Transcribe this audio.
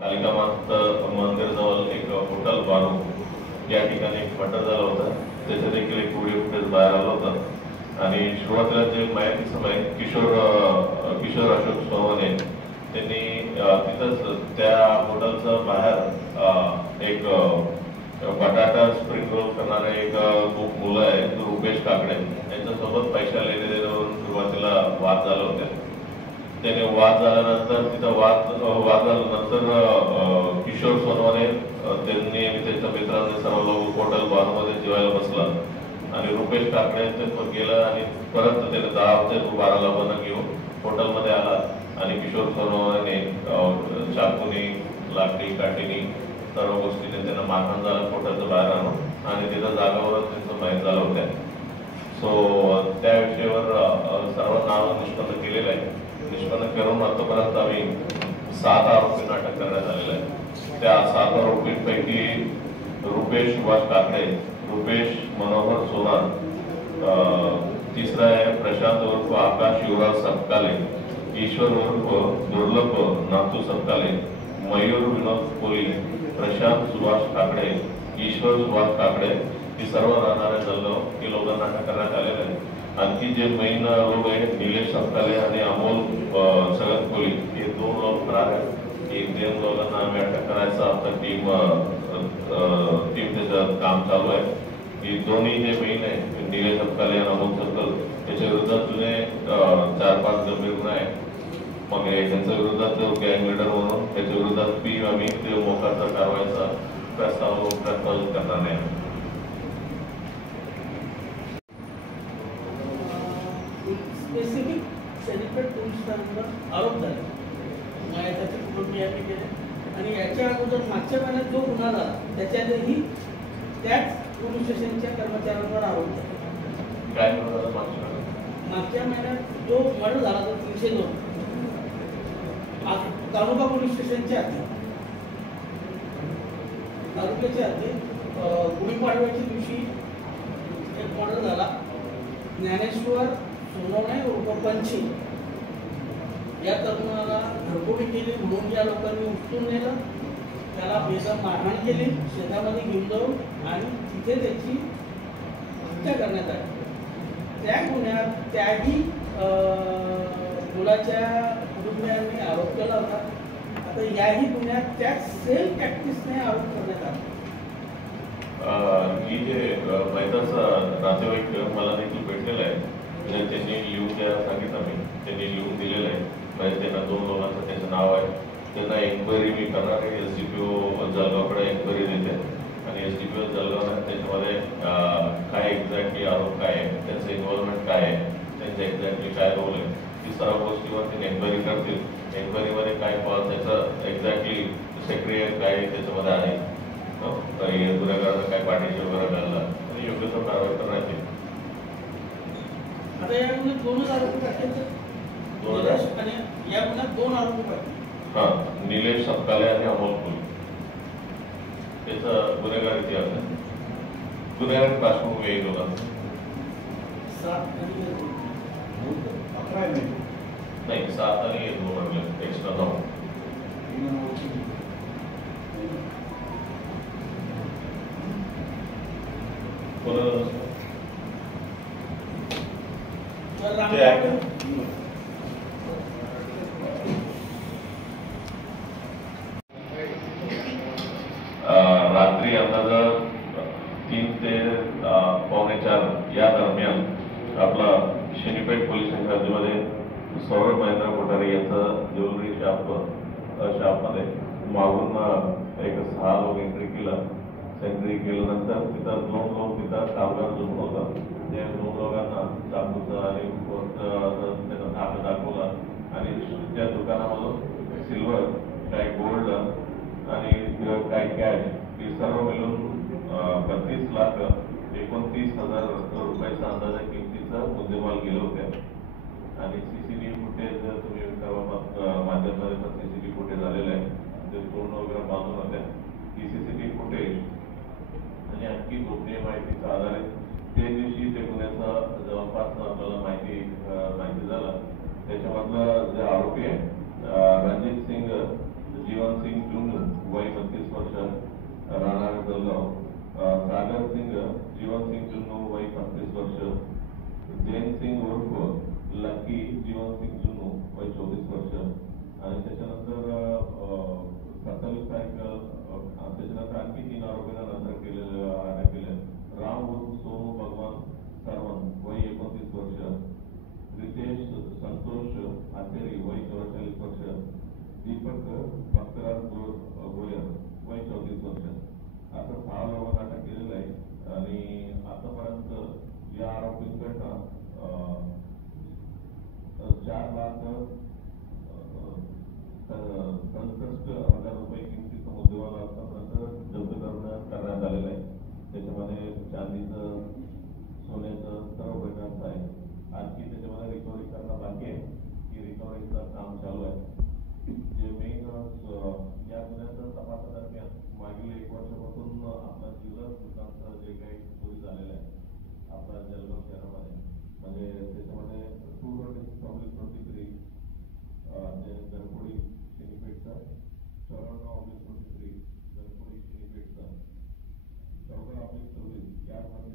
कालिकामात मंदिराजवळ एक हॉटेल बारू या ठिकाणी एक मर्डर झाला होता. त्याचे देखील एक व्हिडिओ फुटेज बाहेर आला होता आणि सुरुवातीला जे माहिती समय किशोर अशोक सोनवणे त्यांनी तिथंच त्या हॉटेलचं बाहेर एक बटाटा स्प्रिंग रोल करणारे एक मुलं आहे रुपेश काकडे यांच्यासोबत पैसा लेणे देण्यावरून सुरुवातीला वाद झाला होता. त्याने वाद झाल्यानंतर तिथं वाद झाल्यानंतर किशोर सोनवणे त्यांनी आणि त्यांच्या मित्रांनी सर्व लोक हॉटेल बारमध्ये जेवायला बसला आणि रुपेश काकडे गेला आणि परत त्याने 10 ते 12 बन घेऊन हॉटेलमध्ये आला आणि किशोर सोनवणे चाकूनी लाकडी काठीनी सर्व गोष्टीने त्यांना मारहाण झाला हॉटेलचं बाहेर आणून आणि तिथं जागावरच त्यांचं माहीत झालं होतं. सो त्या विषयावर सर्व नावं निष्पन्न केलेलं आहे. निष्पन्न करून आतापर्यंत आम्ही 7 आरोपींना अटक करण्यात आलेलं आहे. त्या 7 आरोपींपैकी रुपेश सुभाष काकडे, रुपेश मनोहर सोनार, तिसरा आहे प्रशांत उर्फ आकाश युवराज सपकाले, ईश्वर उर्फ दुर्लभ नाथू सपकाले, मयूर विनोद कोली, प्रशांत सुभाष काकडे, ईश्वर सुभाष काकडे ही सर्व राहणारे जळगाव ही लोकांना अटक करण्यात आलेले आहे. आणखी जे मेन लोक आहेत निलेश सपकाले आणि अमोल सगत कोली हे 2 लोक फरार आहेत. हे 2 लोकांना आम्ही अटक करायचं आता टीम त्याचं काम चालू आहे. ही दोन्ही जे मेन आहे निलेश सपकाले आणि अमोल सपकल त्याच्या विरोधात जुने 4-5 गंभीर गुन्हे आहेत. मग त्यांच्या विरोधात गँग लीडर म्हणून त्याच्या विरोधात आम्ही ते मोक्याचा कारवाईचा प्रस्तावित करणार नाही. स्पेसिफिक सेलिब्रेट पोलिसांवर आरोप झाले त्याचे कुटुंबियांनी केले आणि याच्या अगोदर मागच्या महिन्यात जो गुन्हा झाला त्याच्यातही त्याच पोलीस स्टेशनच्या कर्मचाऱ्यांवर आरोप झाले. काय मागच्या महिन्यात जो मर्डर झाला तो 302 तालुका पोलीस स्टेशनच्या हद्दीत तालुक्याच्या हद्दीत गुढीपाडव्याच्या दिवशी एक मर्डर झाला. ज्ञानेश्वर सोनवणे उर्फ पंची या तरुणाला घरगोडी केली म्हणून या लोकांनी उचलून नेलं, त्याला बेदम मारहाण केली, शेतामध्ये घेऊन जाऊन आणि तिथे त्याची हत्या करण्यात आली. त्या गुन्ह्यात त्याही मुलाच्या कुटुंबियांनी आरोप केला होता. आता याही गुन्ह्यात त्याच सेम प्रॅक्टिसने आरोप करण्यात आला. ही जे मैदाचा नातेवाईक मला देखील भेटलेला आहे त्यांनी लिहून द्यायला सांगितलं मी त्यांनी लिहून दिलेलं आहे. म्हणजे त्यांना 2 लोकांचं त्याचं नाव आहे. त्यांना एन्क्वायरी मी करणार आहे. SDPO जळगावकडे एन्क्वायरी देते आणि SDPO जळगाव त्याच्यामध्ये काय एक्झॅक्टली आरोप काय आहे, त्यांचं इन्व्हॉल्वमेंट काय आहे, त्यांचं एक्झॅक्टली काय रोल आहे, ही सर्व गोष्टीवर त्यांनी एन्क्वायरी करतील. एन्क्वायरीमध्ये काय त्याचं एक्झॅक्टली सेक्रेटरी काय त्याच्यामध्ये आहे, गुन्हेगारांना काय पाठीशी वगैरे घालला आणि योग्य तो कारवाई करण्यात येईल. आता या गुन्ह्यात 2 आरोपी टाकायचे आणि या गुन्ह्यात 2 आरोपी टाकायचे. निलेश सपकाले आणि अमोल कोली त्याचा गुन्हेगार इतिहास आहे. गुन्हेगार पार्श्वभूमी आहे लोकांचं 7 आणि 11 नाही 7 आणि 2 एक्स्ट्रा 9. रात्री अंदाजा 3 ते 3:45 या दरम्यान आपला शनीपेठ पोलीस हद्दीमध्ये सौरभ महेंद्र कोठारे यांचं ज्वेलरी शॉपमध्ये मागून एक 6 लोक एंट्री केल्यानंतर तिथं 2 लोक तिथं कामगार झोपून होता. त्या 2 लोकांना चाकूचा आणि त्याचा धाक दाखवला आणि त्या दुकानामधून सिल्वर काही गोल्ड आणि काही कॅश हे सर्व मिळून 32,29,000 रुपयाचा अंदाजा किमतीचा मुद्देमाल गेले होते. आणि CCTV फुटेज तुम्ही माध्यमामध्ये पण CCTV फुटेज आलेलं आहे. ते पूर्ण वगैरे बांधून होत्या. ही CCTV फुटेज आणि आणखी गोपनीय माहितीच्या आधारे त्या दिवशी ते गुन्ह्याचा जवळपास आपल्याला माहिती झालं. त्याच्यामधलं जे आरोपी आहे रणजित सिंग जीवन सिंग जुंग वय 32 वर्ष, राहणार जळगाव. सागर सिंग जीवन सिंग जुन्नू वय 35 वर्ष, जैन सिंग उर्फ लकी जीवन सिंग जुन्नू वय 34 वर्ष. आणि त्याच्यानंतर 27 तारीख त्याच्यानंतर आणखी 3 आरोपींना नंतर अटक केले. राम उर्फ सोनू भगवान सरवन वय 29 वर्ष, रितेश संतोष आचेरी वय 44 वर्ष, दीपक भक्तराज गोयर वय 34 वर्ष. असं 6 लोकांना अटक केलेलं आहे. आणि आतापर्यंत या आरोपींकडनं 4,67,000 रुपये किमतीचा मुद्देमाल आतापर्यंत जप्त करण्यात आलेला आहे. त्याच्यामध्ये चांदीचं, सोन्याचं सर्व प्रकारचं आहे. आणखी त्याच्यामध्ये रिकव्हरी करणं बाकी आहे, की रिकव्हरीचं काम चालू आहे. जे मेन या गुन्ह्याच्या तपासादरम्यान मागील 1 वर्षापासून आपल्या ज्वेलर्स दुकानचं जे काही चोरी झालेलं आहे आपल्या जळगाव शहरामध्ये, म्हणजे त्याच्यामध्ये 2/23 गणपुडी शिनीपेठचा, 54/23 गणपुडी शिनीपेठचा, 14/24 यामध्ये